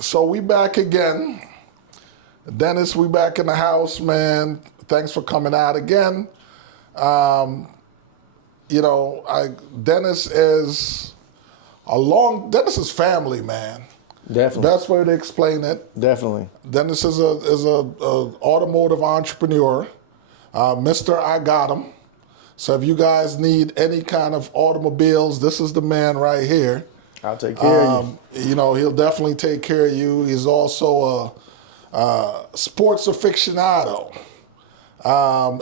So we back again. Dennis, we back in the house, man. Thanks for coming out again. Dennis is Dennis is family, man. Definitely. Best way to explain it. Definitely. Dennis is a automotive entrepreneur. Mr. I got him. So if you guys need any kind of automobiles, this is the man right here. I'll take care of you. He'll definitely take care of you. He's also a sports aficionado.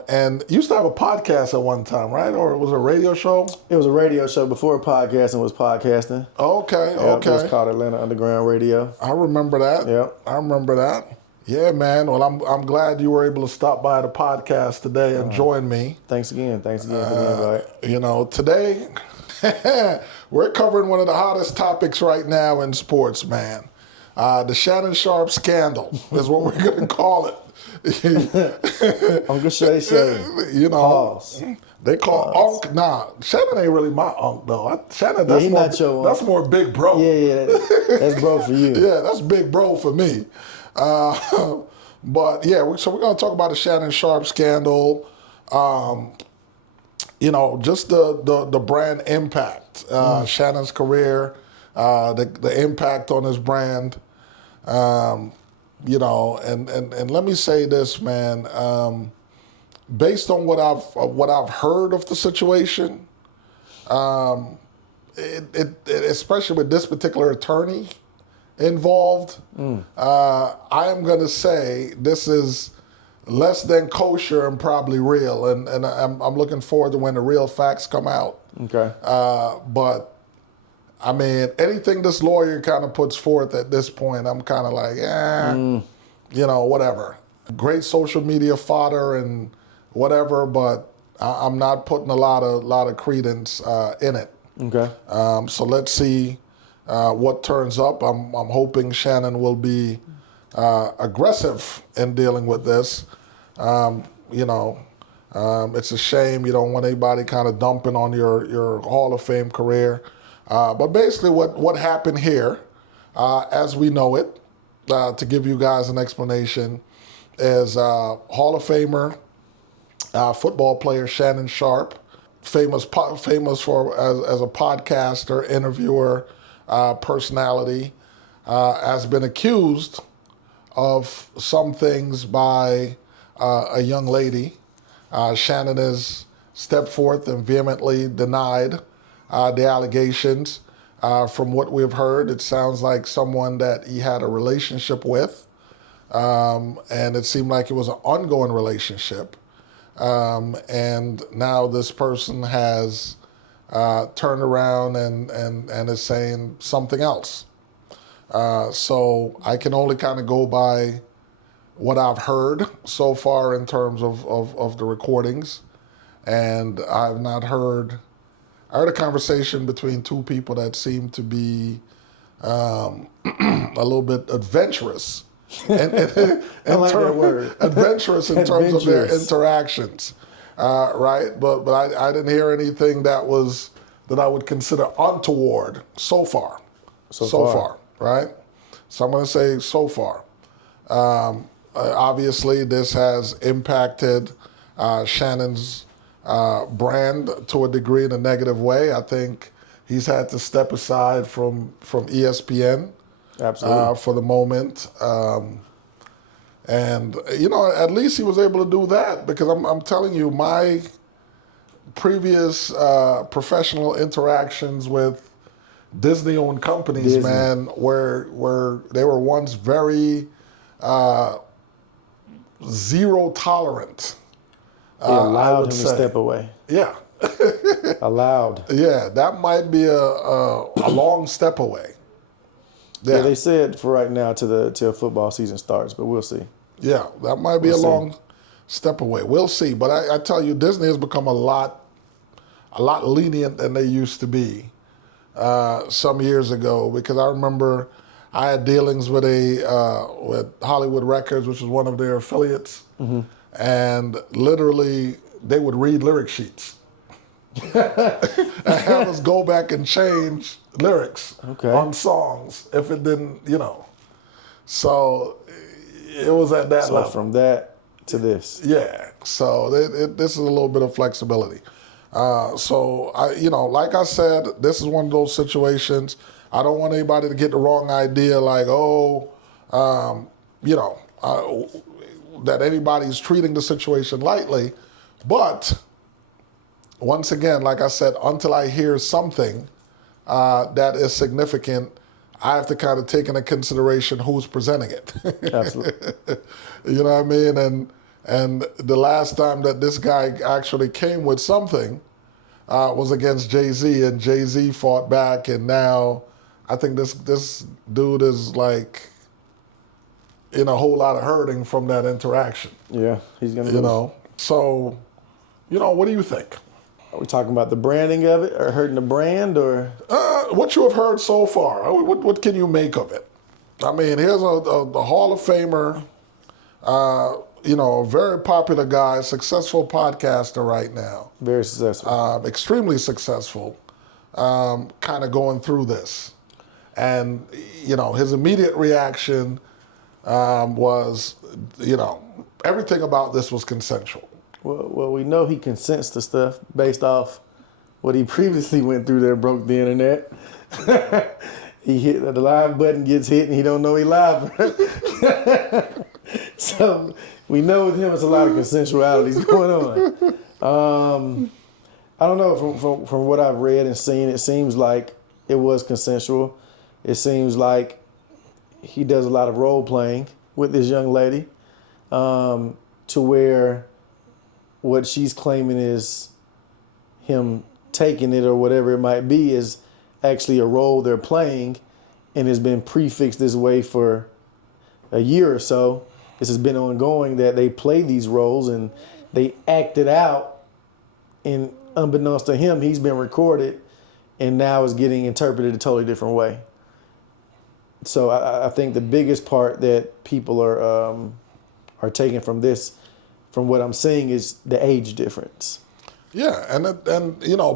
And used to have a podcast at one time, right? Or it was a radio show? It was a radio show before podcasting was podcasting. Okay. It was called Atlanta Underground Radio. I remember that. Yep. I remember that. Yeah, man. Well, I'm glad you were able to stop by the podcast today and join me. Thanks again for the invite. Today we're covering one of the hottest topics right now in sports, man. The Shannon Sharpe scandal is what we're going to call it. Uncle Shay Shay. Pause. They call Unc. Nah, Shannon ain't really my Unc, though. Shannon, that's he more, not your that's more big bro. Yeah, that's bro for you. Yeah, that's big bro for me. But yeah, so we're going to talk about the Shannon Sharpe scandal. Just the brand impact, Shannon's career, the impact on his brand. And let me say this, man. Based on what I've heard of the situation, especially with this particular attorney involved, I am going to say this is less than kosher and probably real, and I'm looking forward to when the real facts come out. Okay. But I mean, anything this lawyer kind of puts forth at this point, I'm kind of like, whatever. Great social media fodder and whatever, but I'm not putting a lot of credence in it. Okay. So let's see what turns up. I'm hoping Shannon will be aggressive in dealing with this. It's a shame you don't want anybody kind of dumping on your Hall of Fame career. But basically what happened here, as we know it, to give you guys an explanation, is Hall of Famer, football player Shannon Sharpe, famous for as a podcaster, interviewer, personality, has been accused of some things by a young lady. Shannon has stepped forth and vehemently denied the allegations. From what we've heard, it sounds like someone that he had a relationship with, and it seemed like it was an ongoing relationship. And now this person has turned around and is saying something else. So I can only kind of go by what I've heard so far in terms of the recordings. And I've not heard... I heard a conversation between two people that seemed to be a little bit adventurous. I like that word. Adventurous in terms of their interactions, right? But I didn't hear anything that I would consider untoward so far. So far, right? So I'm going to say so far. Obviously, this has impacted Shannon's brand to a degree in a negative way. I think he's had to step aside from ESPN. Absolutely. For the moment. At least he was able to do that, because I'm telling you, my previous professional interactions with Disney-owned companies, man, where they were once very zero tolerant. He allowed him to step away. Yeah. Allowed. Yeah, that might be a long step away. Yeah, they said for right now till football season starts, but we'll see. Yeah, that might be a long step away. We'll see. But I tell you, Disney has become a lot lenient than they used to be some years ago, because I remember I had dealings with with Hollywood Records, which was one of their affiliates, and literally they would read lyric sheets and have us go back and change lyrics on songs if it didn't, So it was at that level. From that to this. Yeah. So this is a little bit of flexibility. So like I said, this is one of those situations. I don't want anybody to get the wrong idea, like, that anybody's treating the situation lightly. But once again, like I said, until I hear something that is significant, I have to kind of take into consideration who's presenting it. Absolutely. You know what I mean? And the last time that this guy actually came with something was against Jay-Z, and Jay-Z fought back, and now I think this dude is like in a whole lot of hurting from that interaction. Yeah, he's going to So, what do you think? Are we talking about the branding of it, or hurting the brand, or? What you have heard so far, what can you make of it? I mean, here's a Hall of Famer, a very popular guy, successful podcaster right now. Very successful. Extremely successful, kind of going through this. And, his immediate reaction was, everything about this was consensual. Well, we know he consents to stuff based off what he previously went through there, broke the internet. He hit the live button, gets hit, and he don't know he live. So we know with him it's a lot of consensualities going on. I don't know, from what I've read and seen, it seems like it was consensual. It seems like he does a lot of role playing with this young lady, to where what she's claiming is him taking it or whatever it might be is actually a role they're playing, and has been prefixed this way for a year or so. This has been ongoing, that they play these roles and they act it out, and unbeknownst to him, he's been recorded and now is getting interpreted a totally different way. So I think the biggest part that people are taking from this, from what I'm seeing, is the age difference. Yeah, and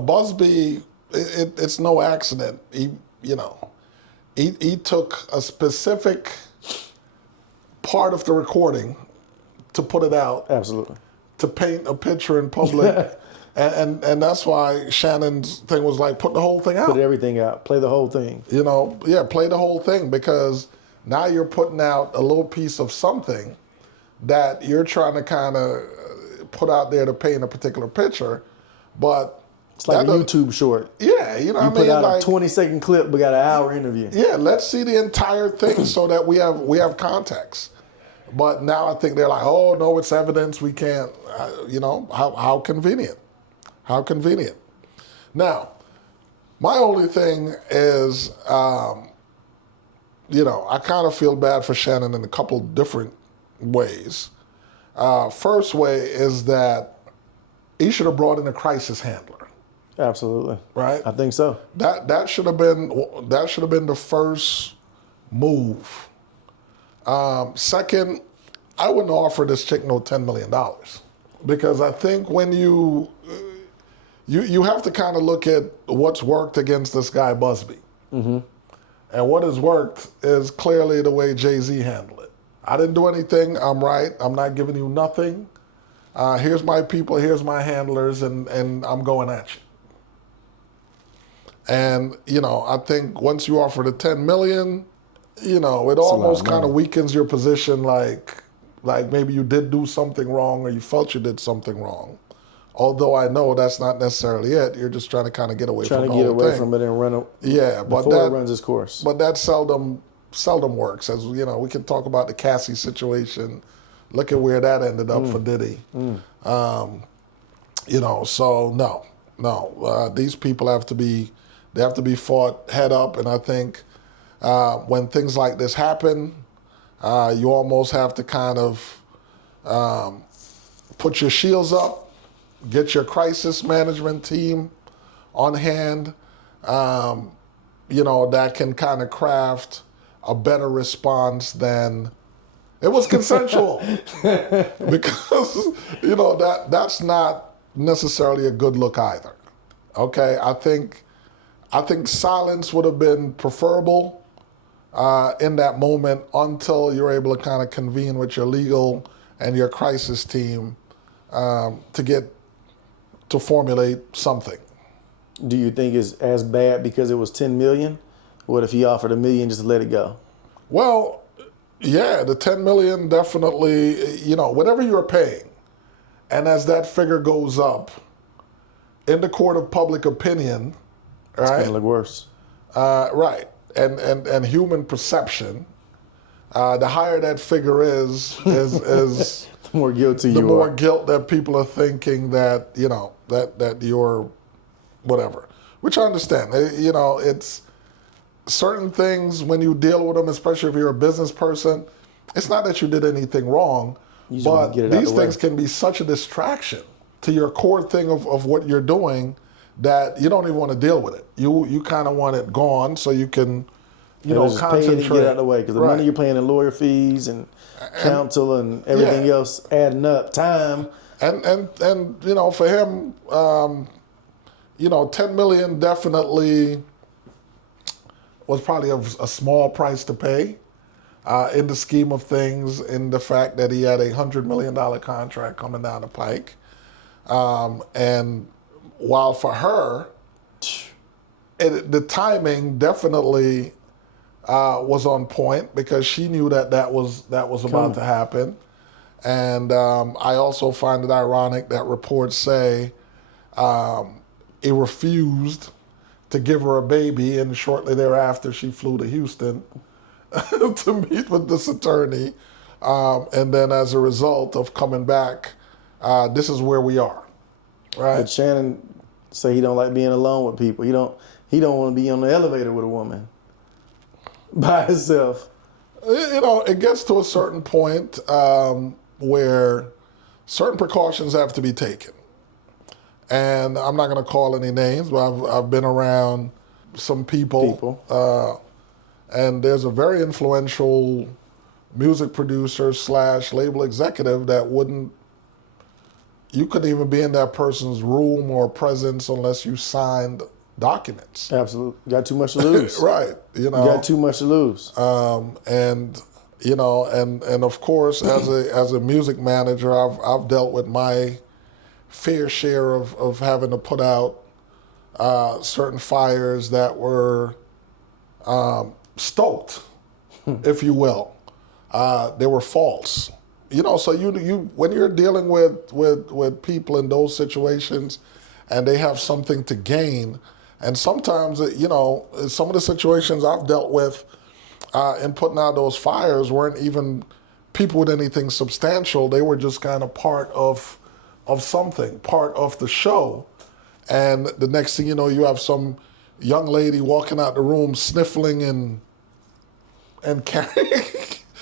Busby, it's no accident. He took a specific part of the recording to put it out. Absolutely. To paint a picture in public. and that's why Shannon's thing was like, put the whole thing out. Put everything out. Play the whole thing. Play the whole thing, because now you're putting out a little piece of something that you're trying to kind of put out there to paint a particular picture. But it's like a YouTube short. Yeah, you put out a 20-second clip, but got an hour interview. Yeah, let's see the entire thing so that we have context. But now I think they're like, oh no, it's evidence. We can't. How convenient. How convenient. Now, my only thing is, I kind of feel bad for Shannon in a couple different ways. First way is that he should have brought in a crisis handler. Absolutely. Right? I think so. That should have been the first move. Second, I wouldn't offer this chick no $10 million, because I think when you have to kind of look at what's worked against this guy Busby. Mm-hmm. And what has worked is clearly the way Jay-Z handled it. I didn't do anything. I'm right. I'm not giving you nothing. Here's my people. Here's my handlers, and I'm going at you. And, I think once you offer the $10 million, it almost kind of weakens your position, like maybe you did do something wrong, or you felt you did something wrong. Although I know that's not necessarily it. You're just trying to kind of get away from the whole thing. Trying to get away from it and run it. Yeah, but before it runs its course. But that seldom works. As we can talk about the Cassie situation. Look at where that ended up for Diddy. So no. These people have to be fought head up, and I think when things like this happen, you almost have to kind of put your shields up. Get your crisis management team on hand, that can kind of craft a better response than it was consensual. Because, that's not necessarily a good look either. Okay, I think silence would have been preferable, in that moment until you're able to kind of convene with your legal and your crisis team to formulate something. Do you think it's as bad because it was $10 million? What if he offered $1 million just to let it go? Well, yeah, the $10 million definitely, whatever you're paying, and as that figure goes up in the court of public opinion, It's right? gonna look worse. Right, and human perception, the higher that figure is The more guilty the you more are. guilt that people are thinking that that you're whatever. Which I understand. It's certain things when you deal with them, especially if you're a business person. It's not that you did anything wrong, just wanna but get it out these the way. things can be such a distraction to your core thing of what you're doing that you don't even want to deal with it. You kind of want it gone so you can, Just pay it concentrate. and get out of the way because the Right. money you're paying in lawyer fees and counsel and everything Yeah. else adding up, time. And for him, 10 million definitely was probably a small price to pay in the scheme of things, in the fact that he had a $100 million contract coming down the pike. And while for her, the timing definitely was on point because she knew that was about to happen. And I also find it ironic that reports say he refused to give her a baby, and shortly thereafter she flew to Houston to meet with this attorney. And then as a result of coming back, this is where we are, right? But Shannon say he don't like being alone with people. He don't want to be on the elevator with a woman by himself. It gets to a certain point where certain precautions have to be taken. And I'm not going to call any names, but I've been around some people. And there's a very influential music producer / label executive that you couldn't even be in that person's room or presence unless you signed documents. Absolutely. Got too much to lose. Right. You got too much to lose. And of course, as a music manager, I've dealt with my fair share of having to put out certain fires that were stoked, if you will. They were false. So you when you're dealing with people in those situations, and they have something to gain, and sometimes some of the situations I've dealt with in putting out those fires weren't even people with anything substantial. They were just kind of part of something, part of the show. And the next thing you know, you have some young lady walking out the room sniffling and carrying.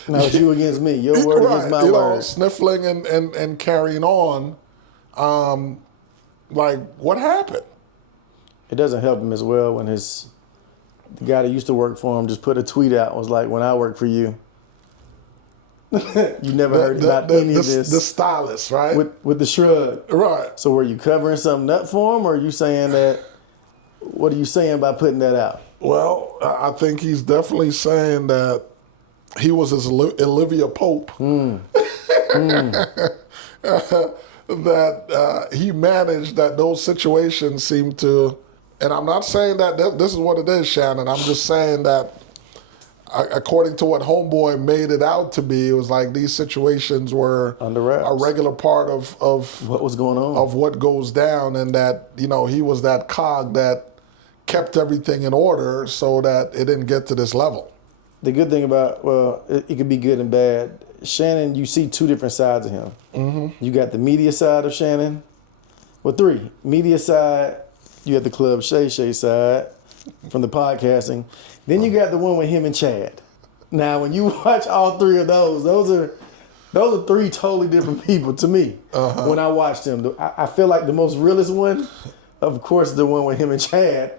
Now it's you against me. Your word against my word. Sniffling and carrying on. Like, what happened? It doesn't help him as well when the guy that used to work for him just put a tweet out and was like, "When I work for you." You never heard about any of this. The stylist, right? With the shrug. Right. So were you covering something up for him, or are you saying that? What are you saying by putting that out? Well, I think he's definitely saying that he was his Olivia Pope. That he managed that those situations seem to, and I'm not saying that this is what it is, Shannon. I'm just saying that according to what Homeboy made it out to be, it was like these situations were Under wraps. a regular part of What was going on? of what goes down, and that he was that cog that kept everything in order so that it didn't get to this level. The good thing about, it could be good and bad. Shannon, you see two different sides of him. Mm-hmm. You got the media side of Shannon. Well, three. Media side, you have the Club Shay Shay side from the podcasting. Then you got the one with him and Chad. Now, when you watch all three of those are three totally different people to me. When I watch them. I feel like the most realest one, of course, the one with him and Chad,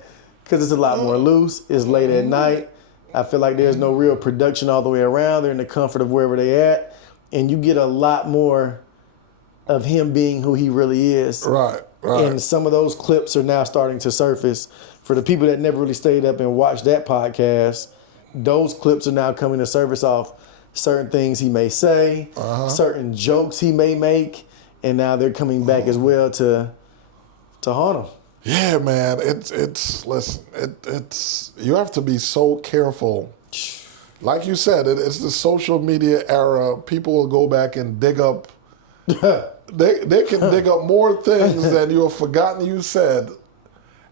because it's a lot more loose. It's late at night. I feel like there's no real production all the way around. They're in the comfort of wherever they at. And you get a lot more of him being who he really is. Right. And some of those clips are now starting to surface. For the people that never really stayed up and watched that podcast, those clips are now coming to surface off certain things he may say, certain jokes he may make, and now they're coming back as well to haunt him. Yeah, man. Listen, you have to be so careful. Like you said, it's the social media era. People will go back and dig up. They can dig up more things than you have forgotten you said.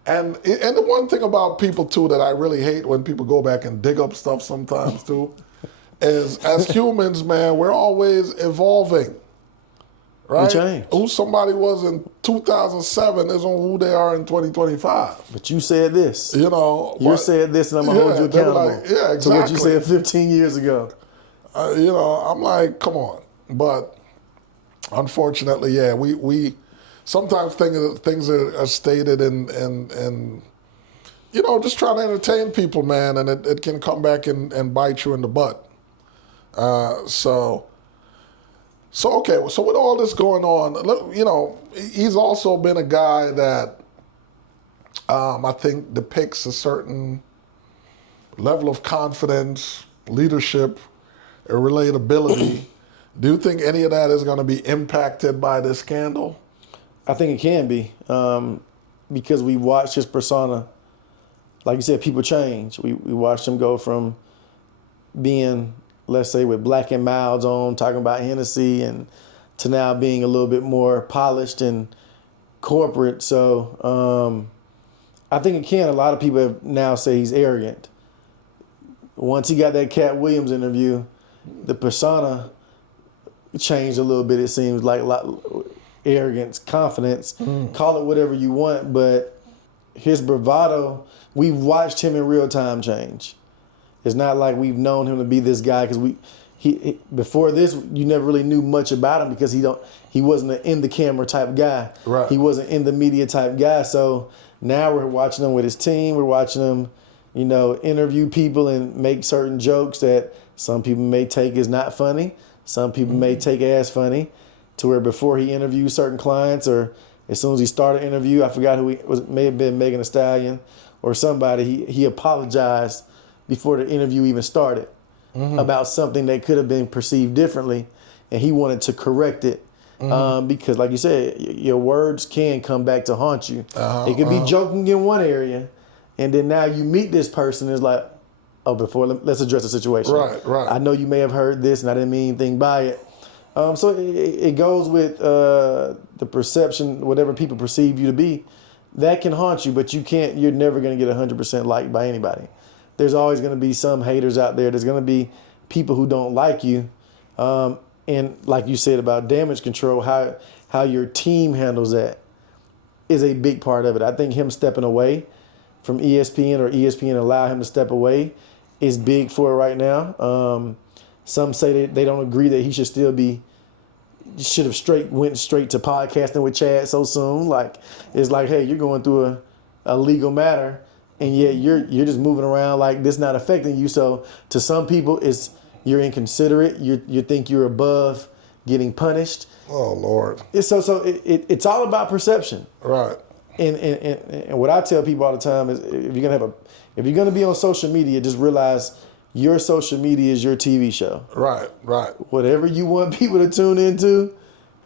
And the one thing about people too that I really hate when people go back and dig up stuff sometimes too, is as humans, man, we're always evolving. Right? We change. Who somebody was in 2007 is on who they are in 2025. But you said this. You know. You said this, and I'm going to hold you accountable exactly. to what you said 15 years ago. You know, I'm like, come on. But unfortunately, yeah, we sometimes things are stated and you know, just trying to entertain people, man, and it can come back and bite you in the butt. So okay, so with all this going on, you know, he's also been a guy that I think depicts a certain level of confidence, leadership, relatability. Do you think any of that is going to be impacted by this scandal? I think it can be because we watched his persona. Like you said, people change. We watched him go from being, let's say, with black and milds on, talking about Hennessy, and to now being a little bit more polished and corporate. So I think it can. A lot of people have now say he's arrogant. Once he got that Cat Williams interview, the persona changed a little bit. It seems like a lot arrogance, confidence, call it whatever you want, but his bravado, we've watched him in real time change. It's not like we've known him to be this guy because he before this you never really knew much about him because he wasn't an in the camera type guy. Right. He wasn't in the media type guy. So now we're watching him with his team. We're watching him, you know, interview people and make certain jokes that some people may take as not funny. Some people may take as funny. To where before he interviewed certain clients, or as soon as he started an interview, I forgot who he was. May have been Megan Thee Stallion or somebody. He apologized before the interview even started about something that could have been perceived differently, and he wanted to correct it because, like you said, your words can come back to haunt you. It could be joking in one area, and then now you meet this person, it's like, oh, let's address the situation. Right. I know you may have heard this, and I didn't mean anything by it. So it goes with the perception, whatever people perceive you to be, that can haunt you, but you're never going to get 100% liked by anybody. There's always going to be some haters out there. There's going to be people who don't like you. And like you said about damage control, how your team handles that is a big part of it. I think him stepping away from ESPN or ESPN allow him to step away is big for it right now. Some say they don't agree that he should still be, went straight to podcasting with Chad so soon. Like, it's like, hey, you're going through a legal matter, and yet you're just moving around like this not affecting you. So to some people, you're inconsiderate. You think you're above getting punished. Oh Lord. It's all about perception. Right. And what I tell people all the time is if you're gonna be on social media, just realize your social media is your TV show. Right. Whatever you want people to tune into,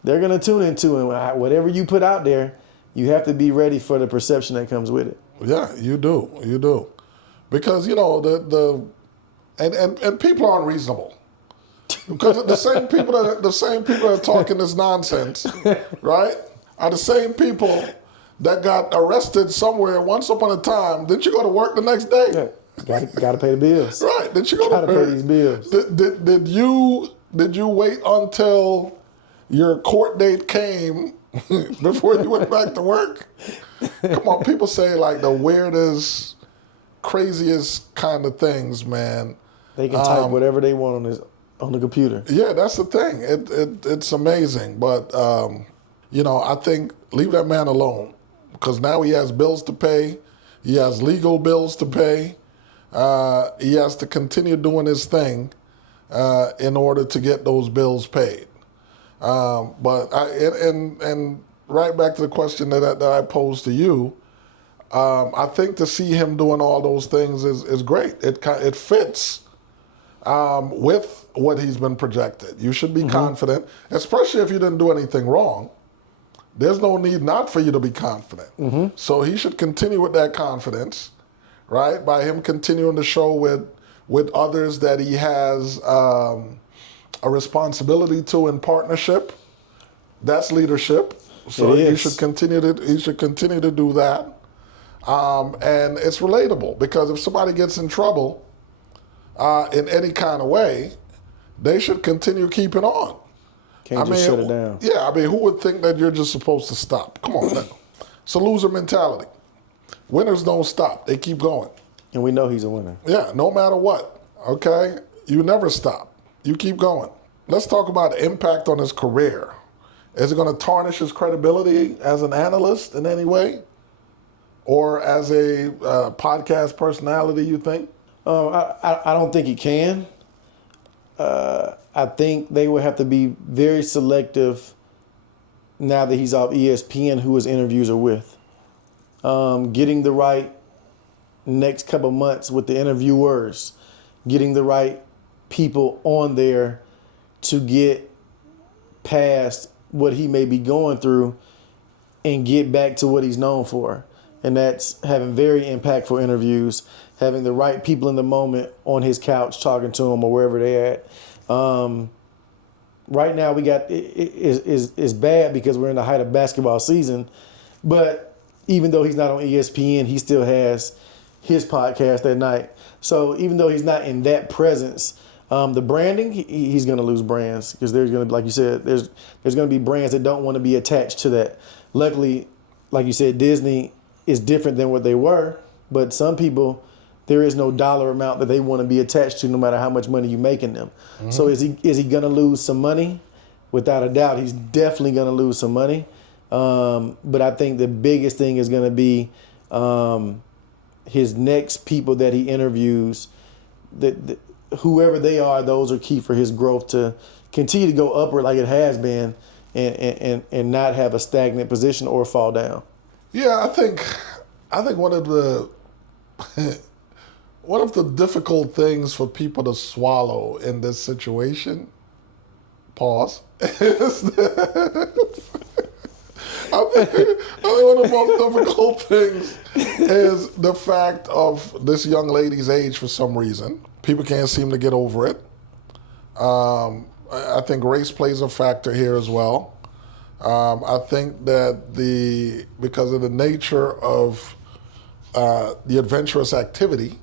they're going to tune into. And whatever you put out there, you have to be ready for the perception that comes with it. Yeah, you do. Because, you know, and people are unreasonable. Because the same people that are talking this nonsense, right, are the same people that got arrested somewhere once upon a time. Didn't you go to work the next day? Yeah. Got to pay the bills. Right. Did you go to pay these bills? Did you wait until your court date came before you went back to work? Come on, people say like the weirdest, craziest kind of things, man. They can type whatever they want on the computer. Yeah, that's the thing. It's amazing, but you know, I think leave that man alone because now he has bills to pay. He has legal bills to pay. He has to continue doing his thing in order to get those bills paid. But right back to the question that I posed to you, I think to see him doing all those things is great. It fits with what he's been projected. You should be confident, especially if you didn't do anything wrong. There's no need not for you to be confident. So he should continue with that confidence, right? By him continuing to show with others that he has a responsibility to in partnership. That's leadership. So he should continue to do that. And it's relatable because if somebody gets in trouble in any kind of way, they should continue keeping on. Can't just shut it down. Yeah, I mean, who would think that you're just supposed to stop? Come on now. It's a loser mentality. Winners don't stop. They keep going. And we know he's a winner. Yeah, no matter what, okay? You never stop. You keep going. Let's talk about the impact on his career. Is it going to tarnish his credibility as an analyst in any way? Or as a podcast personality, you think? I don't think he can. I think they would have to be very selective now that he's off ESPN who his interviews are with. Getting the right next couple months with the interviewers, getting the right people on there to get past what he may be going through and get back to what he's known for. And that's having very impactful interviews, having the right people in the moment on his couch talking to him or wherever they're at. Right now we got is bad because we're in the height of basketball season, but even though he's not on ESPN, he still has his podcast at night. So even though he's not in that presence, the branding, he's going to lose brands because there's going to, like you said, there's going to be brands that don't want to be attached to that. Luckily, like you said, Disney is different than what they were, but some people, there is no dollar amount that they want to be attached to no matter how much money you making them. So is he going to lose some money? Without a doubt, he's definitely going to lose some money. But I think the biggest thing is going to be his next people that he interviews, that whoever they are, those are key for his growth to continue to go upward like it has been and not have a stagnant position or fall down. Yeah, I think one of the difficult things for people to swallow in this situation, pause, is I think one of the most difficult things is the fact of this young lady's age for some reason. People can't seem to get over it. I think race plays a factor here as well. I think that because of the nature of the adventurous activity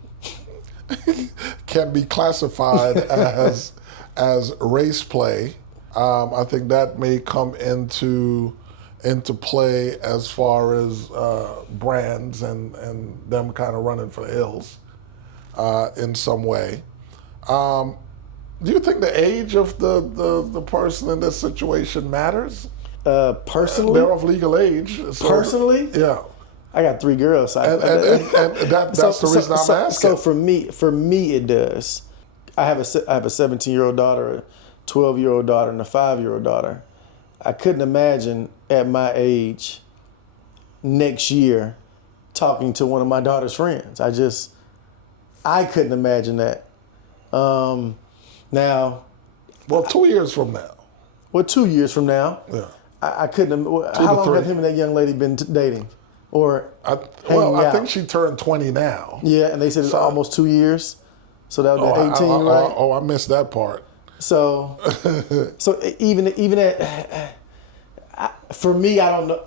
can be classified as race play. I think that may come into play as far as brands and them kind of running for the hills in some way. Do you think the age of the person in this situation matters? Personally? They're of legal age. So, personally? Yeah. I got 3 girls. And that's the reason I'm asking. So for me, it does. I have a 17-year-old daughter, a 12-year-old daughter, and a 5-year-old daughter. I couldn't imagine at my age next year talking to one of my daughter's friends. I couldn't imagine that. Now. Well, 2 years from now. Well, 2 years from now. Yeah. I couldn't. How long have him and that young lady been dating? Or I think she turned 20 now. Yeah, and they said it's almost 2 years. So that would be 18, right? I missed that part. So even at for me, I don't know.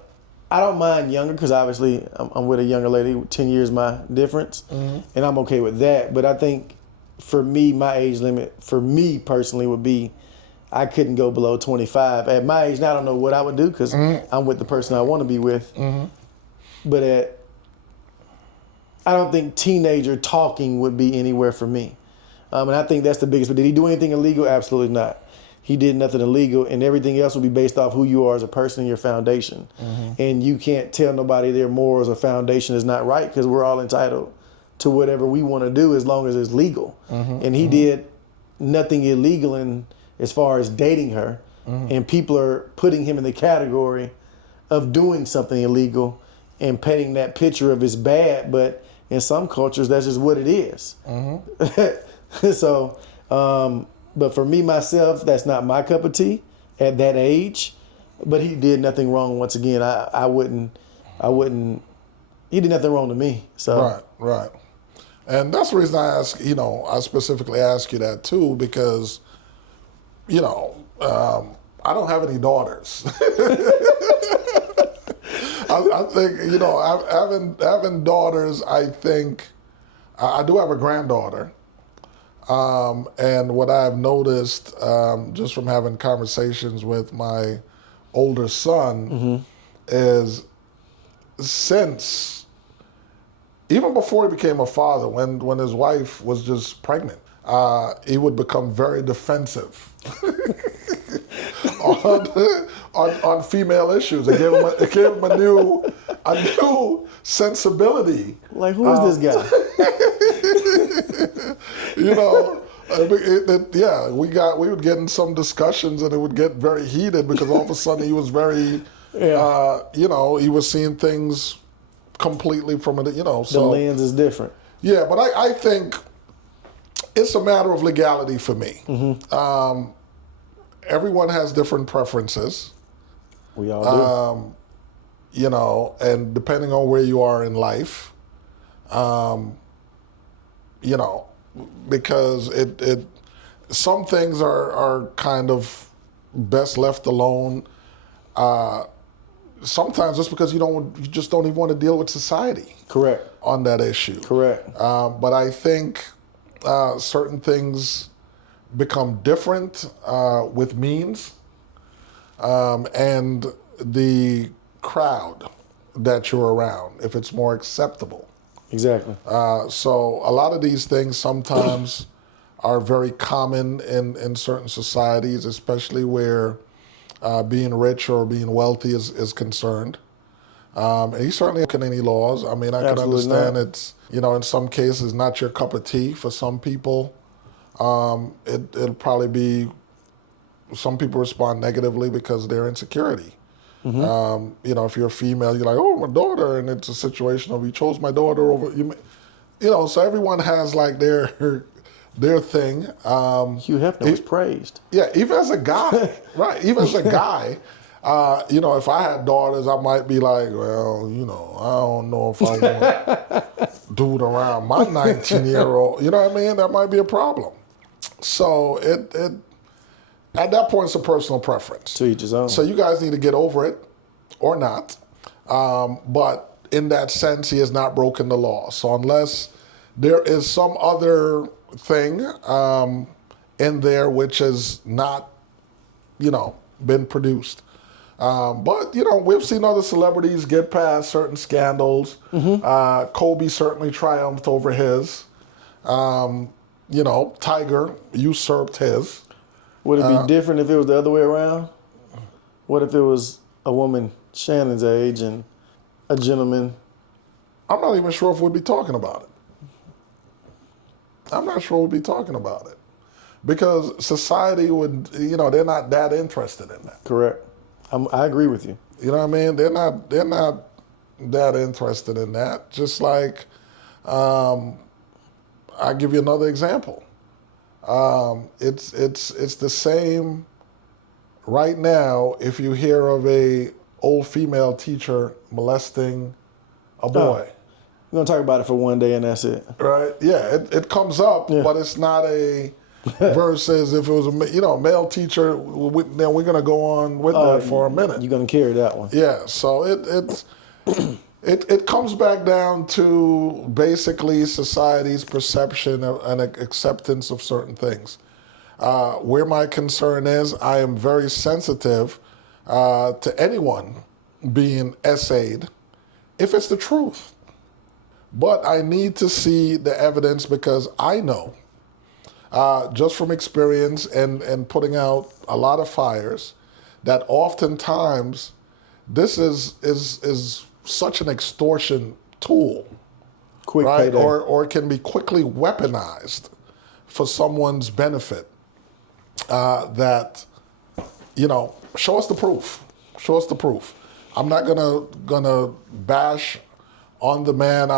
I don't mind younger because obviously I'm with a younger lady, 10 years my difference, and I'm okay with that. But I think for me, my age limit for me personally would be I couldn't go below 25. At my age now, I don't know what I would do because I'm with the person I want to be with. But I don't think teenager talking would be anywhere for me. And I think that's the biggest. But did he do anything illegal? Absolutely not. He did nothing illegal, and everything else will be based off who you are as a person and your foundation. And you can't tell nobody their morals or foundation is not right because we're all entitled to whatever we want to do as long as it's legal. And he did nothing illegal in as far as dating her. And people are putting him in the category of doing something illegal. and painting that picture of it's bad, but in some cultures that's just what it is. So, but for me myself, that's not my cup of tea at that age. But he did nothing wrong. Once again, I wouldn't. He did nothing wrong to me. So Right. And that's the reason I ask, I specifically ask you that too, because, I don't have any daughters. I think, having daughters, I think, I do have a granddaughter. And what I've noticed just from having conversations with my older son is since, even before he became a father, when his wife was just pregnant, he would become very defensive on female issues. It gave him a new sensibility. like, who is this guy? We would get in some discussions and it would get very heated because all of a sudden he was very, he was seeing things completely from it, so. The lens is different. Yeah, but I think it's a matter of legality for me. Everyone has different preferences. We all do. And depending on where you are in life, because it some things are kind of best left alone. Sometimes just because you just don't even want to deal with society. Correct. On that issue. Correct. But I think certain things become different with means and the crowd that you're around, if it's more acceptable. Exactly. So a lot of these things sometimes are very common in certain societies, especially where being rich or being wealthy is concerned. And he certainly can't any laws. I mean, I can understand it's, in some cases not your cup of tea for some people. It'll probably be, some people respond negatively because of their insecurity. If you're a female, you're like, oh, my daughter, and it's a situation of you chose my daughter over you. So everyone has like their thing. Hugh Hefner was praised. Yeah, even as a guy, right? Even as a guy, if I had daughters, I might be like, well, I don't know if I want dude around my 19-year-old. You know what I mean? That might be a problem. So it at that point, it's a personal preference. To each his own. So you guys need to get over it or not. But in that sense, he has not broken the law. So unless there is some other thing in there which has not, been produced. But, we've seen other celebrities get past certain scandals. Kobe certainly triumphed over his. Tiger usurped his. Would it be different if it was the other way around? What if it was a woman Shannon's age and a gentleman? I'm not even sure if we'd be talking about it. I'm not sure we'd be talking about it. Because society would, they're not that interested in that. Correct. I agree with you. You know what I mean? They're not that interested in that. Just like, I'll give you another example. It's the same right now if you hear of a old female teacher molesting a boy. We're going to talk about it for one day and that's it. Right? Yeah, it comes up, but it's not a versus if it was a male teacher, then we're going to go on with that for a minute. You're going to carry that one. Yeah, so it comes back down to basically society's perception and acceptance of certain things. Where my concern is, I am very sensitive to anyone being essayed if it's the truth. But I need to see the evidence because I know, just from experience and putting out a lot of fires, that oftentimes this is such an extortion tool, Quick right? payday. Or it can be quickly weaponized for someone's benefit. That, show us the proof. Show us the proof. I'm not gonna bash on the man.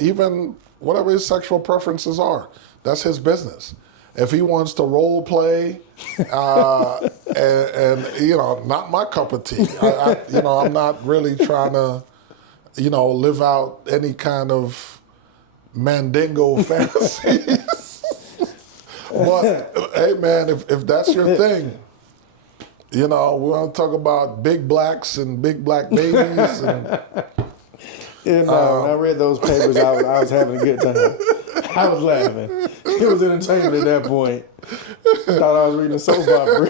Even whatever his sexual preferences are, that's his business. If he wants to role play, and not my cup of tea. I'm not really trying to, live out any kind of mandingo fantasies. But hey, man, if that's your thing, we want to talk about big blacks and big black babies. And, when I read those papers, I was having a good time. I was laughing. It was entertainment at that point. Thought I was reading a soap opera.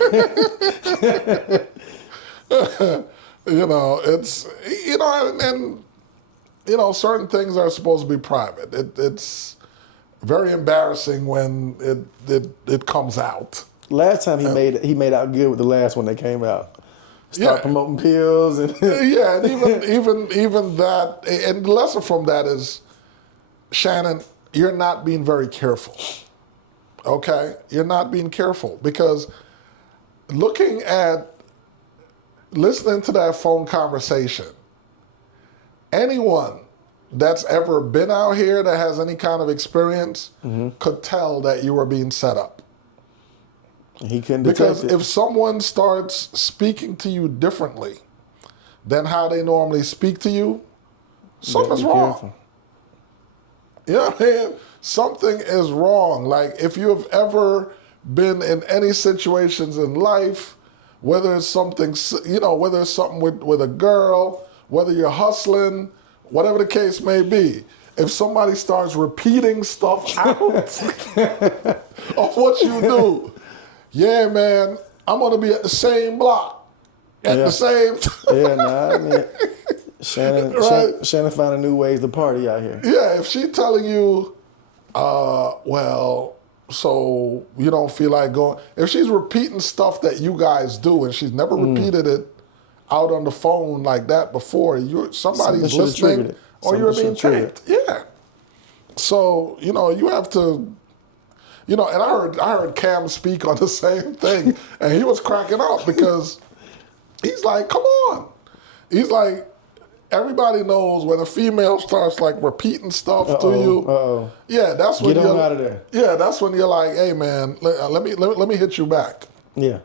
Certain things are supposed to be private. It's very embarrassing when it comes out. Last time he made out good with the last one that came out. Start promoting pills and yeah, and even that, and the lesson from that is, Shannon, you're not being very careful. Okay, you're not being careful because listening to that phone conversation, anyone that's ever been out here that has any kind of experience could tell that you were being set up. He couldn't detect it. Because if someone starts speaking to you differently than how they normally speak to you, something's wrong. Careful. You know what I mean? Something is wrong. Like if you have ever been in any situations in life, whether it's something, whether it's something with a girl, whether you're hustling, whatever the case may be, if somebody starts repeating stuff out of what you do, yeah, man, I'm going to be at the same block at the same time. I mean, Shannon finding new ways to party out here. Yeah, if she's telling you, so you don't feel like going, if she's repeating stuff that you guys do and she's never repeated it out on the phone like that before, somebody's listening or you're being taped. Yeah. So, you have to, and I heard Cam speak on the same thing and he was cracking up because he's like, come on. He's like, everybody knows when a female starts like repeating stuff to you. Yeah, that's when get on out of there. Yeah, that's when you're like, hey man, let me hit you back. Yeah.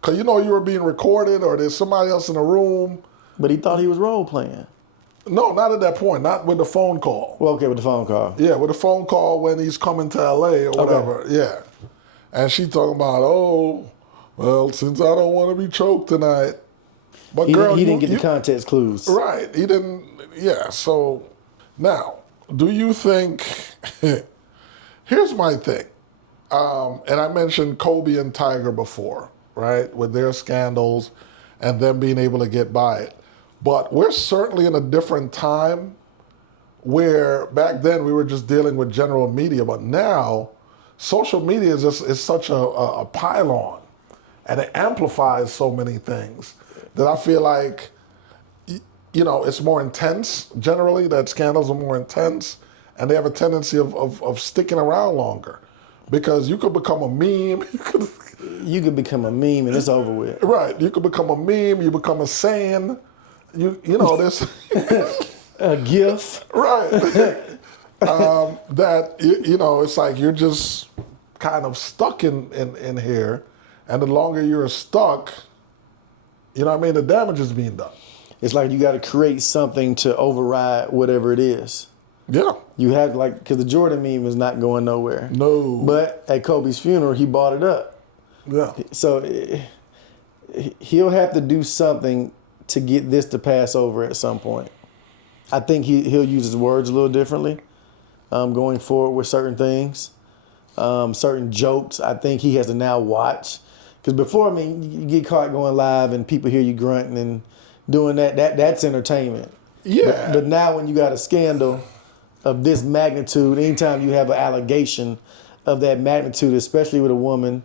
Cause you were being recorded or there's somebody else in the room. But he thought he was role playing. No, not at that point. Not with the phone call. Well, okay, with the phone call. Yeah, with the phone call when he's coming to LA or whatever. Okay. Yeah. And she talking about, since I don't want to be choked tonight. But he didn't get the context clues. Right. He didn't. Yeah. So now, do you think, here's my thing. And I mentioned Kobe and Tiger before, right? With their scandals and them being able to get by it. But we're certainly in a different time where back then we were just dealing with general media. But now social media is such a pile-on and it amplifies so many things that I feel like, it's more intense generally, that scandals are more intense and they have a tendency of sticking around longer because you could become a meme. You could become a meme and it's over with. Right. You could become a meme, you become a saying, this. A GIF. Right. That, it's like you're just kind of stuck in here and the longer you're stuck, the damage is being done. It's like you got to create something to override whatever it is. Yeah. You have because the Jordan meme is not going nowhere. No. But at Kobe's funeral, he bought it up. Yeah. So he'll have to do something to get this to pass over at some point. I think he'll use his words a little differently going forward with certain things, certain jokes. I think he has to now watch. Because before, you get caught going live and people hear you grunting and doing that's entertainment. Yeah. But now when you got a scandal of this magnitude, anytime you have an allegation of that magnitude, especially with a woman,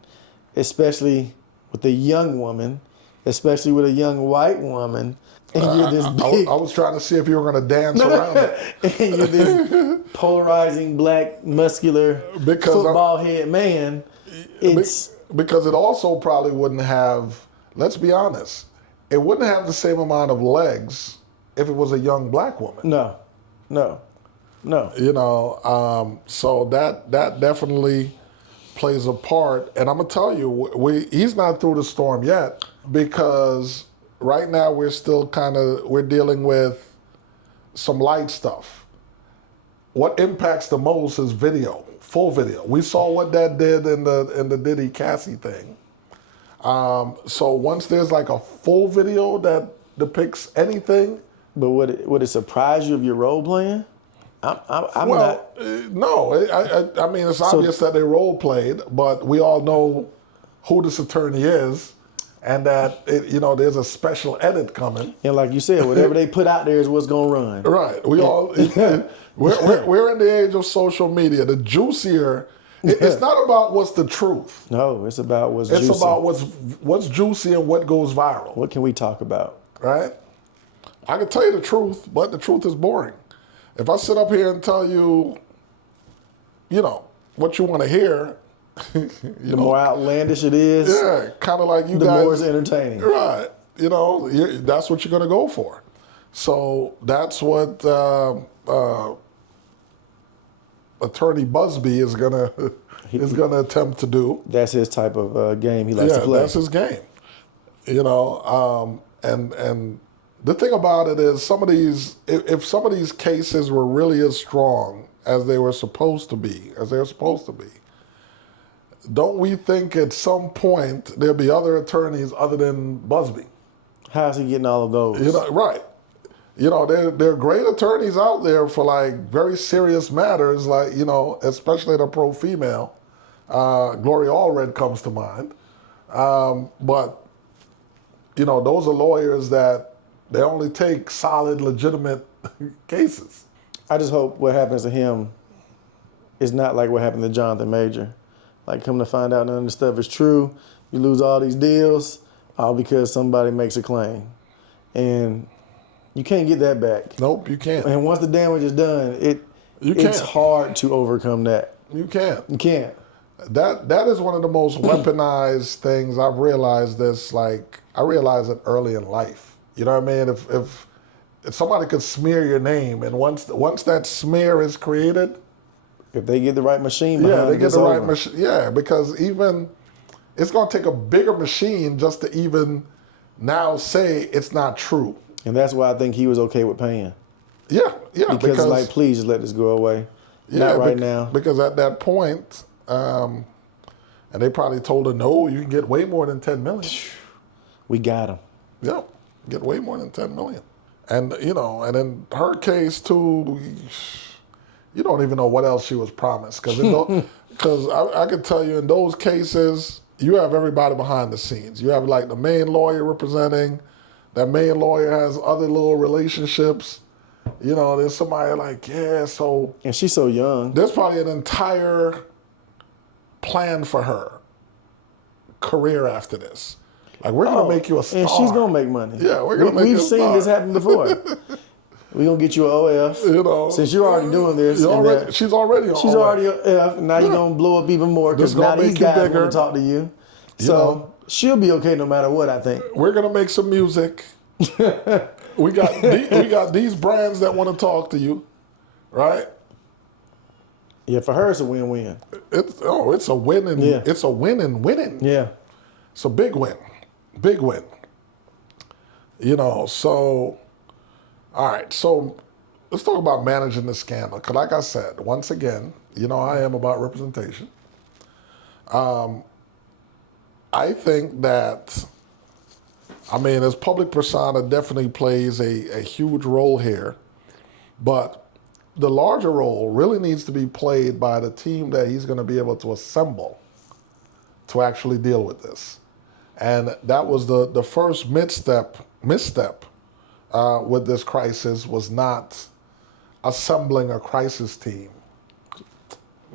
especially with a young woman, especially with a young white woman, and you're this big... I was trying to see if you were going to dance around it. And you're this polarizing, black, muscular, football head man. It's... Because it also probably wouldn't have, let's be honest, it wouldn't have the same amount of legs if it was a young black woman. No. You know, so that definitely plays a part. And I'm gonna tell you, he's not through the storm yet, because right now we're dealing with some light stuff. What impacts the most is video, full video. We saw what that did in the Diddy Cassie thing. So once there's like a full video that depicts anything. But would it surprise you if you're role playing? I'm Well, not. no. I mean, it's obvious that they role played, but we all know who this attorney is, and that there's a special edit coming. And like you said, whatever they put out there is what's gonna run. Right. We all we're in the age of social media. The juicier. It's not about what's the truth. No, it's about what's It's juicy. about what's juicy and what goes viral. What can we talk about? Right? I can tell you the truth, but the truth is boring. If I sit up here and tell you, what you want to hear, The more outlandish it is, yeah, kind of like you the guys. more it's entertaining. Right. That's what you're going to go for. So that's what Attorney Busby is going to attempt to do. That's his type of game he likes to play. That's his game. And the thing about it is, if some of these cases were really as strong as they're supposed to be, don't we think at some point there'll be other attorneys other than Busby? How's he getting all of those? Right. There are great attorneys out there for like very serious matters, like, especially the pro-female. Gloria Allred comes to mind. But, those are lawyers that they only take solid, legitimate cases. I just hope what happens to him is not like what happened to Jonathan Major. Like, come to find out none of this stuff is true. You lose all these deals, all because somebody makes a claim. And you can't get that back. Nope, you can't. And once the damage is done, it's hard to overcome that. You can't. You can't. That is one of the most weaponized things. I've realized this, I realized it early in life. You know what I mean? If somebody could smear your name, and once that smear is created, if they get the right machine behind machine. Yeah, because even it's going to take a bigger machine just to even now say it's not true. And that's why I think he was okay with paying. Yeah. Because like, please just let this go away. Not right now. Because at that point, and they probably told her, no, you can get way more than $10 million. We got him. Yeah, get way more than $10 million. And, and in her case, too, you don't even know what else she was promised. Because I can tell you, in those cases, you have everybody behind the scenes. You have, like, the main lawyer representing. That main lawyer has other little relationships. There's somebody like, so... And she's so young. There's probably an entire plan for her career after this. Like, we're going to make you a star. And she's going to make money. Yeah, we're going to make you a star. We've seen this happen before. We're going to get you an OF. Since you're already doing this. She's already on She's already an F. Now you're going to blow up even more because now these guys want to talk to you. So she'll be okay no matter what, I think. We're going to make some music. we got these brands that want to talk to you, right? Yeah, for her, it's a win-win. It's a win and it's a win and winning. Yeah. It's a big win. Big win. So, all right. So let's talk about managing the scandal. Because like I said, once again, I am about representation. I think that, his public persona definitely plays a huge role here. But the larger role really needs to be played by the team that he's going to be able to assemble to actually deal with this. And that was the first misstep with this crisis, was not assembling a crisis team,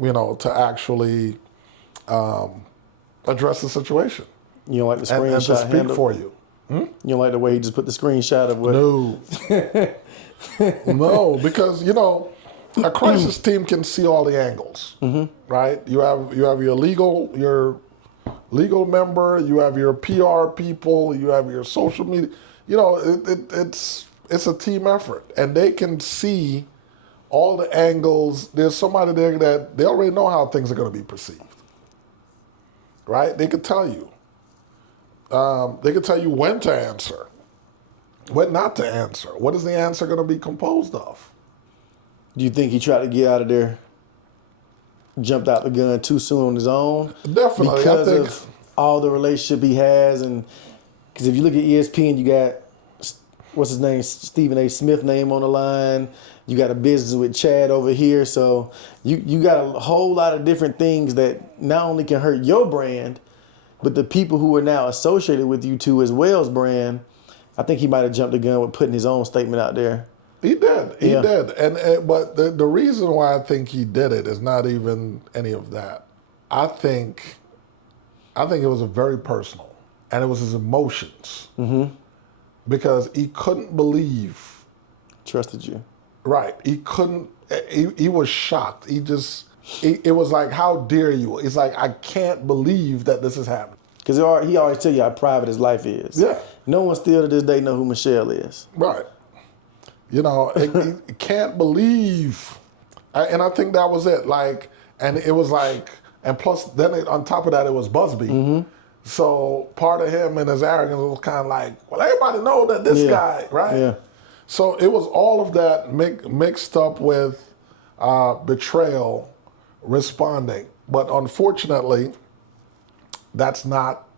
to actually address the situation. You don't like the screenshot and to speak handle? for you. You don't like the way he just put the screenshot of what? No. No, because, a crisis team can see all the angles, right? You have your legal member, you have your PR people, you have your social media, it's a team effort, and they can see all the angles. There's somebody there that they already know how things are going to be perceived, right? They could tell you. They could tell you when to answer, when not to answer. What is the answer going to be composed of? Do you think he tried to get out of there, jumped out the gun too soon on his own? Definitely, because I think of all the relationship he has, and because if you look at ESPN, you got what's his name, Stephen A. Smith name on the line. You got a business with Chad over here, so you got a whole lot of different things that not only can hurt your brand, but the people who are now associated with you two as well's brand. I think he might have jumped the gun with putting his own statement out there. he did. He did. But the reason why I think he did it is not even any of that. I think it was a very personal, and it was his emotions, because he couldn't believe. Trusted you. Right. He couldn't. He was shocked. It was like, how dare you? It's like, I can't believe that this is happening. Because he always tell you how private his life is. Yeah. No one still to this day know who Michelle is. Right. He can't believe. And I think that was it. Like, and it was like, and plus then on top of that, it was Busby. So part of him and his arrogance was kind of like, well, everybody know that this guy, right? Yeah. So it was all of that mixed up with betrayal, responding. But unfortunately, that's not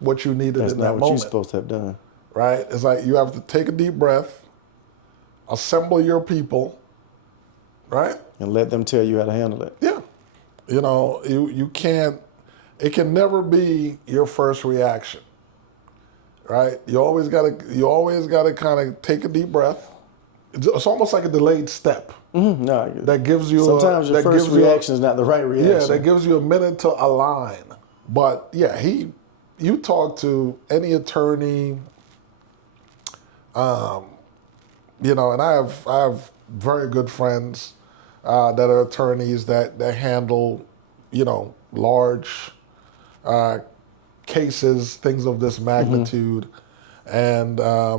what you needed That's in not that what moment. you're supposed to have done. Right? It's like you have to take a deep breath, assemble your people, right? And let them tell you how to handle it. Yeah. You can't, it can never be your first reaction. Right? You always gotta kind of take a deep breath. It's almost like a delayed step. No, That gives you sometimes your first reaction is not the right reaction. Yeah, that gives you a minute to align. But yeah, you talk to any attorney, and I have very good friends that are attorneys that handle, large cases, things of this magnitude. And, I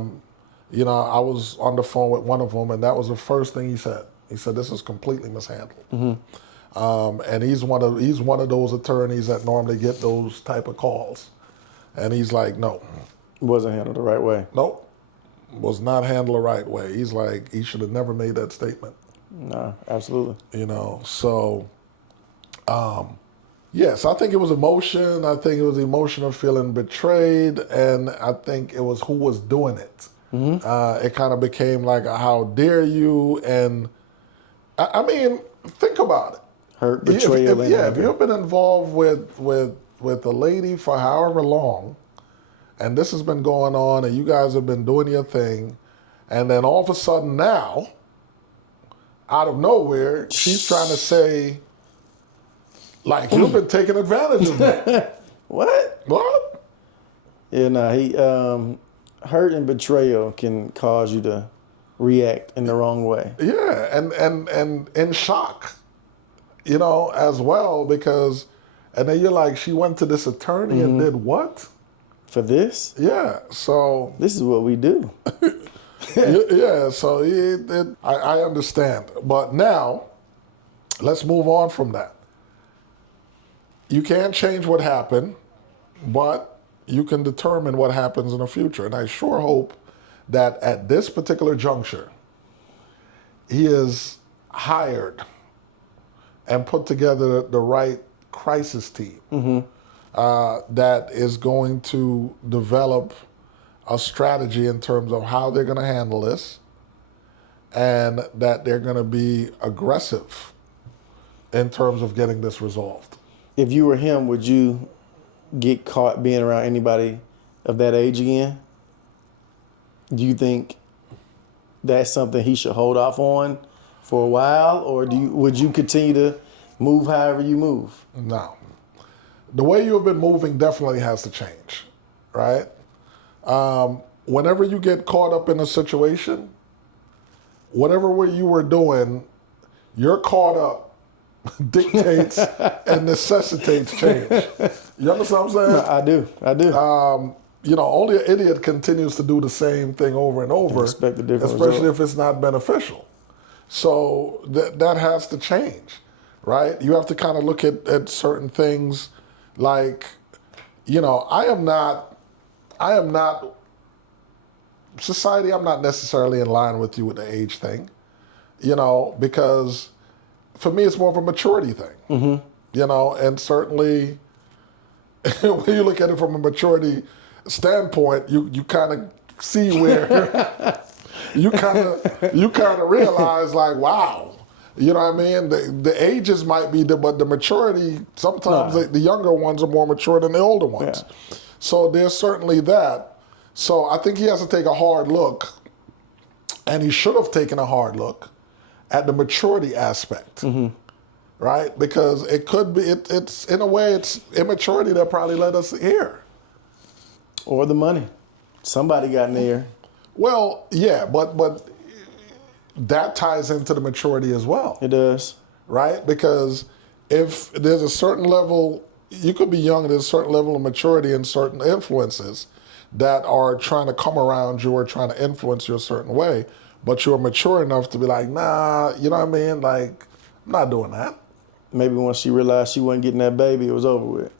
was on the phone with one of them, and that was the first thing he said. He said, "This is completely mishandled." And he's one of those attorneys that normally get those type of calls. And he's like, "No. Wasn't handled the right way." Nope. Was not handled the right way. He's like, he should have never made that statement. No, absolutely. So, yes, I think it was emotion. I think it was the emotion of feeling betrayed. And I think it was who was doing it. It kind of became like a how dare you. And I mean, think about it. Hurt, betrayal, and if you've been involved with a lady for however long, and this has been going on, and you guys have been doing your thing, and then all of a sudden now, out of nowhere, she's trying to say, like, you've been taking advantage of me. What? Yeah, he hurt and betrayal can cause you to react in the wrong way. Yeah, and in shock, as well, because, and then you're like, she went to this attorney and did what? For this? Yeah, so. This is what we do. Yeah, so I understand. But now, let's move on from that. You can't change what happened, but you can determine what happens in the future. And I sure hope that at this particular juncture, he is hired and put together the right crisis team that is going to develop a strategy in terms of how they're going to handle this, and that they're going to be aggressive in terms of getting this resolved. If you were him, would you get caught being around anybody of that age again? Do you think that's something he should hold off on for a while, or would you continue to move however you move? No. The way you have been moving definitely has to change, right? Whenever you get caught up in a situation, whatever you were doing, you're caught up dictates and necessitates change. You understand what I'm saying? I do. only an idiot continues to do the same thing over and over, expect a different especially result. if it's not beneficial. So that has to change, right? You have to kind of look at certain things like, I am not, society, I'm not necessarily in line with you with the age thing, because for me, it's more of a maturity thing, and certainly when you look at it from a maturity standpoint, you kind of see where you kind of realize like, wow, you know what I mean? The ages might be, but the maturity, sometimes the younger ones are more mature than the older ones. Yeah. So there's certainly that. So I think he has to take a hard look, and he should have taken a hard look at the maturity aspect, right? Because it could be, it's in a way, it's immaturity that probably led us here. Or the money. Somebody got in there. Well, yeah, but that ties into the maturity as well, It does. right? Because if there's a certain level, you could be young, there's a certain level of maturity and certain influences that are trying to come around you or trying to influence you a certain way, but you're mature enough to be like, nah, you know what I mean? Like, I'm not doing that. Maybe once she realized she wasn't getting that baby, it was over with.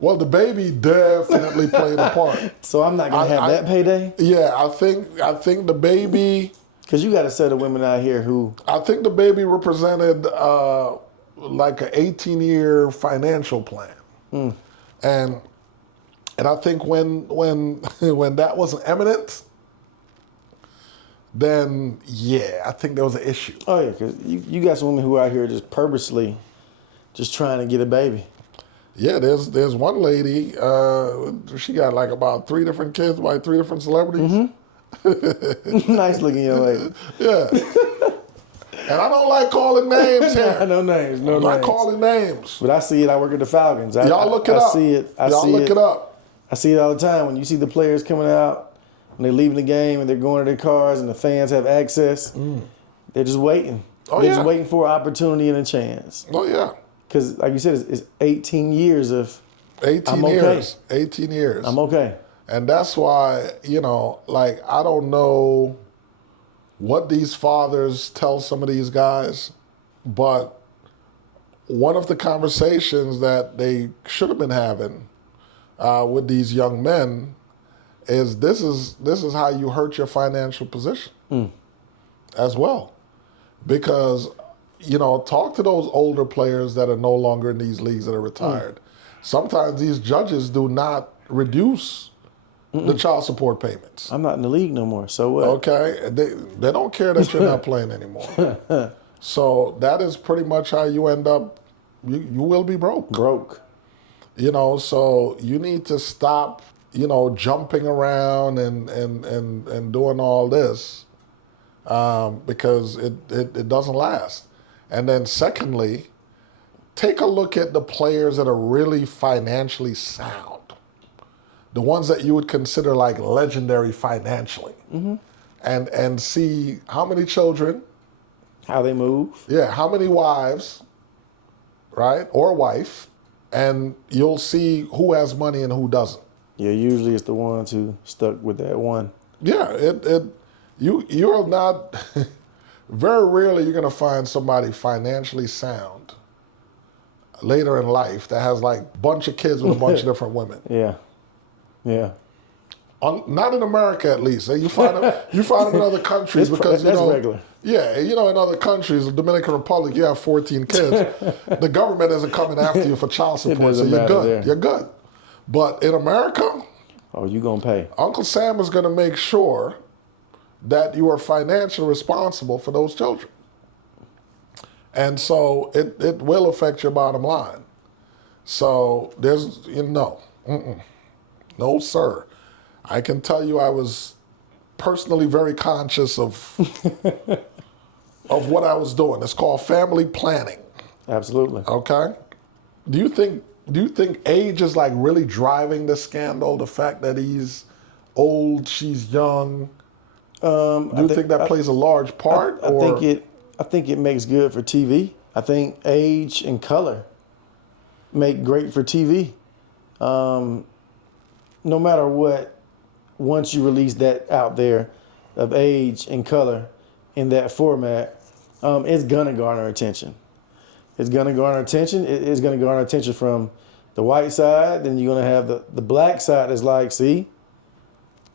Well, the baby definitely played a part. So I'm not going to have that payday? Yeah, I think the baby... Because you got a set of women out here who... I think the baby represented like an 18-year financial plan. And I think when that was eminent, then, yeah, I think there was an issue. Oh, yeah, because you got some women who are out here just purposely just trying to get a baby. Yeah, there's one lady, she got like about 3 different kids by 3 different celebrities. Nice looking young lady. Yeah. And I don't like calling names here. No names, no I'm names. not calling names. But I see it. I work at the Falcons. Y'all look it up. I see it. Y'all look it up. I see it all the time. When you see the players coming out, when they're leaving the game and they're going to their cars and the fans have access, they're just waiting. They're just waiting for an opportunity and a chance. Oh, yeah. Because, like you said, it's 18 years of 18 years. 18 years. I'm okay. And that's why, like, I don't know what these fathers tell some of these guys, but one of the conversations that they should have been having with these young men is this is how you hurt your financial position as well. Because, talk to those older players that are no longer in these leagues that are retired. Sometimes these judges do not reduce the child support payments. I'm not in the league no more, so what? Okay? They don't care that you're not playing anymore. So that is pretty much how you end up, you will be broke. Broke. So you need to stop, jumping around and doing all this because it doesn't last. And then secondly, take a look at the players that are really financially sound. The ones that you would consider like legendary financially. And see how many children. How they move. Yeah, how many wives, right? Or wife. And you'll see who has money and who doesn't. Yeah, usually it's the ones who stuck with that one. Yeah, you're not, very rarely you're going to find somebody financially sound later in life that has like a bunch of kids with a bunch of different women. Yeah. Yeah. Not in America, at least. You find them in other countries because, that's regular. Yeah, in other countries, the Dominican Republic, you have 14 kids. The government isn't coming after you for child support, so you're good. There. You're good. But in America, you going to pay. Uncle Sam is going to make sure that you are financially responsible for those children. And so it will affect your bottom line. So there's, no, sir. I can tell you I was personally very conscious of what I was doing. It's called family planning. Absolutely. Okay? Do you think age is like really driving the scandal? The fact that he's old, she's young? Do you think that plays a large part? I think it makes good for TV. I think age and color make great for TV. No matter what once you release that out there of age and color in that format, it's gonna garner attention. It's gonna garner attention. It's gonna garner attention from the white side. Then you're gonna have the black side that's like, see,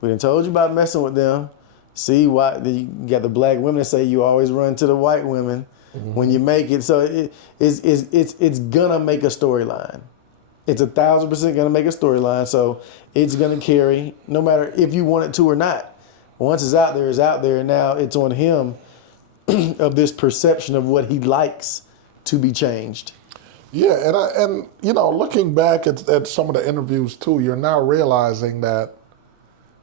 we done told you about messing with them. See why? Then you got the black women that say you always run to the white women when you make it. So it's gonna make a storyline. It's 1,000% gonna make a storyline. So it's gonna carry no matter if you want it to or not. Once it's out there, it's out there. And now it's on him of this perception of what he likes to be changed. Yeah, and you know, looking back at some of the interviews too, you're now realizing that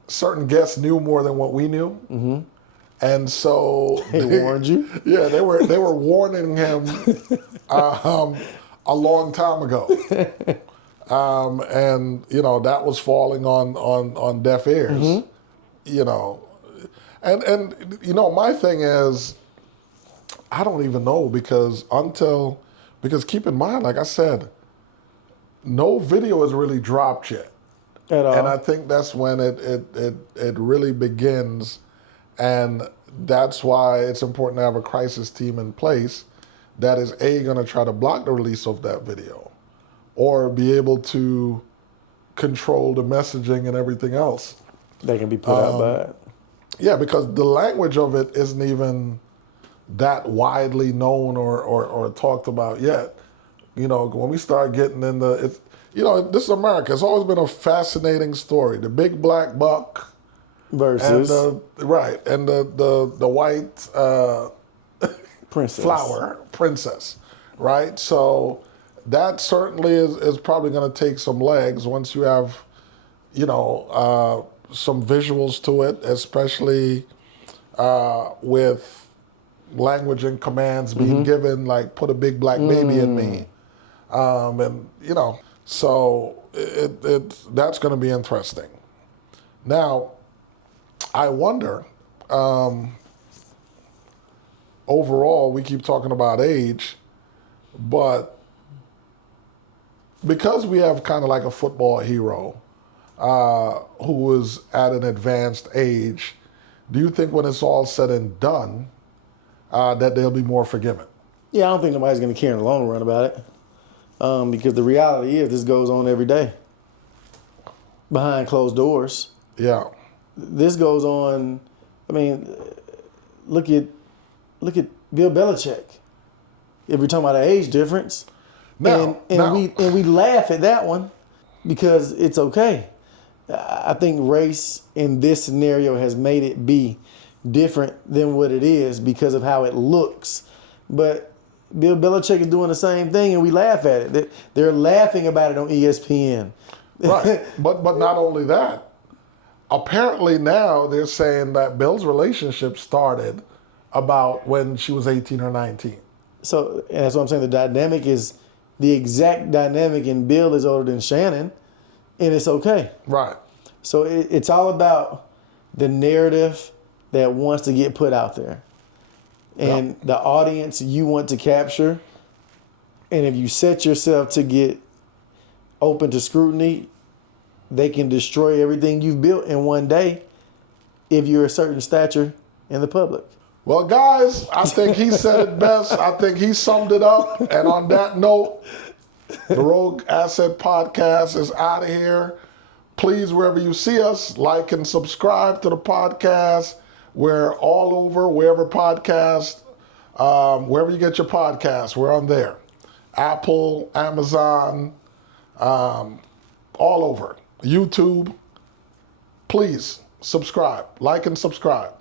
certain guests knew more than what we knew, and so They warned you. Yeah, they were warning him a long time ago, and you know that was falling on deaf ears. You know, and you know my thing is, I don't even know because keep in mind, like I said, no video is really dropped yet. At all. And I think that's when it really begins, and that's why it's important to have a crisis team in place that is going to try to block the release of that video, or be able to control the messaging and everything else. They can be put out by it. Yeah, because the language of it isn't even that widely known or talked about yet. You know, when we start getting into you know, this is America. It's always been a fascinating story. The big black buck Versus and the white princess. flower princess, right? So that certainly is probably going to take some legs once you have, you know, some visuals to it, especially with language and commands being given, like put a big black baby in me, and you know. So that's going to be interesting. Now, I wonder, overall, we keep talking about age, but because we have kind of like a football hero who is at an advanced age, do you think when it's all said and done that they'll be more forgiving? Yeah, I don't think nobody's going to care in the long run about it. Because the reality is this goes on every day behind closed doors. Yeah. This goes on. I mean, look at Bill Belichick. If we're talking about the age difference, we laugh at that one because it's okay. I think race in this scenario has made it be different than what it is because of how it looks, but Bill Belichick is doing the same thing, and we laugh at it. They're laughing about it on ESPN. Right, but not only that. Apparently now they're saying that Bill's relationship started about when she was 18 or 19. So and that's what I'm saying. The dynamic is the exact dynamic, and Bill is older than Shannon, and it's okay. Right. So it's all about the narrative that wants to get put out there. And the audience you want to capture, and if you set yourself to get open to scrutiny, they can destroy everything you've built in one day if you're a certain stature in the public. Well, guys, I think he said it best. I think he summed it up. And on that note, the Rogue Asset Podcast is out of here. Please, wherever you see us, like and subscribe to the podcast. We're all over, wherever you get your podcasts, we're on there. Apple, Amazon, all over. YouTube. Please subscribe, like and subscribe.